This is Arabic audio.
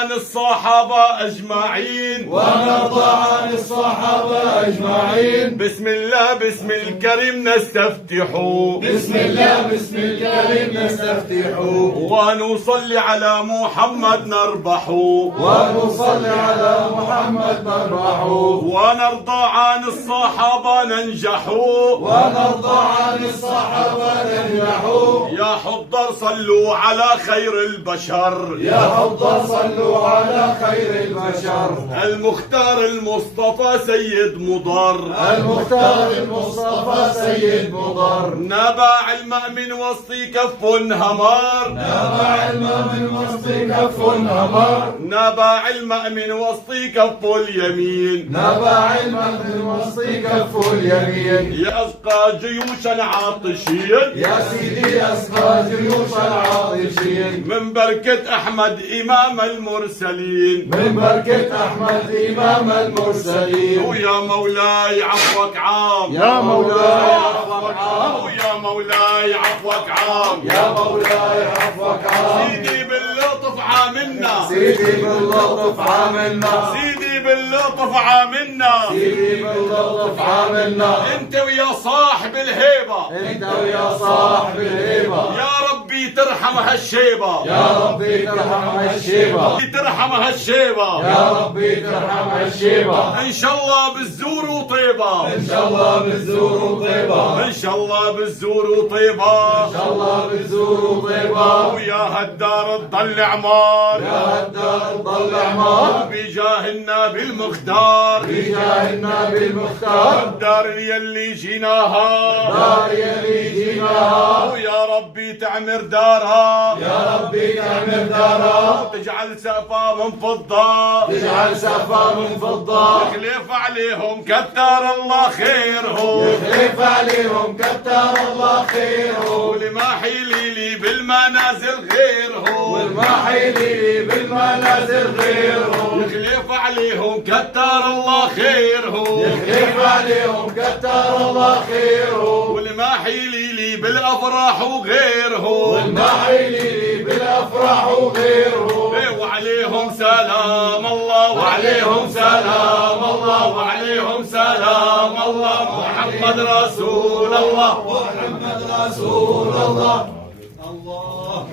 عن الصحابة أجمعين ونرضى عن الصحابة أجمعين. بسم الله بسم الكريم نستفتح، بسم الله بسم الكريم نستفتح، ونصلي على محمد نربح، ونصلي على محمد نربح، ونرضى عن الصحابة ننجح، ونرضى عن الصحابة ننجح. يا حضر صلوا على خير البشر، يا حضر صلوا على خير البشر. المختار المصطفى سيد مضر، المختار المصطفى سيد مضر. نبع الماء من وسط كف همار، نبع الماء من وسط كف همار. نبع الماء من وسط كف اليمين، نبع الماء من وسط كف اليمين. يسقى جيوشا عاطشين، يا سيدي أسقى جيوش العاطشين. من بركة أحمد إمام المرسلين، من بركة أحمد إمام المرسلين. ويا مولاي عفوك عام، يا مولاي عفوك عام. ويا مولاي عفوك عام، يا مولاي عفوك عام. سيدي باللطف عاملنا، سيدي باللطف عاملنا. سيدي باللطف عاملنا، سيدي باللطف عاملنا. انت ويا صاحب الهيبة، انت ويا صاحب الهيبة. يا ربي ترحم هالشيبة، يا ربي ترحم هالشيبة. ترحم هالشيبة، يا ربي ترحم هالشيبة. ان شاء الله بالزور وطيبة، ان شاء الله بالزور وطيبة. ان شاء الله بالزور وطيبة، ان شاء الله بالزور وطيبة. ويا هالدار تضل عمار، يا هالدار تضل عمار. بجاه النبي المختار، بجاه النبي المختار. الدار يلي جيناها، دار يلي جيناها. ويا ربي تعمر دارها، يا ربي تعمر دارها. تجعل سقفها من فضة، تجعل سقفها من فضة. يخلف عليهم كتر الله خيرهم، يخلف عليهم كتر الله خيرهم. ولما حيلي لي بالمنازل غيرهم، والما حيلي بالمنازل غيرهم. يخلف عليهم كتر الله خيرهم، يخلف عليهم كتر الله خيرهم. والما حيلي لي بالافراح وغيرهم، والما حيلي بالافراح وغيرهم. وعليهم سلام الله، وعليهم سلام الله. وعليهم سلام الله، محمد رسول الله، محمد رسول الله. الله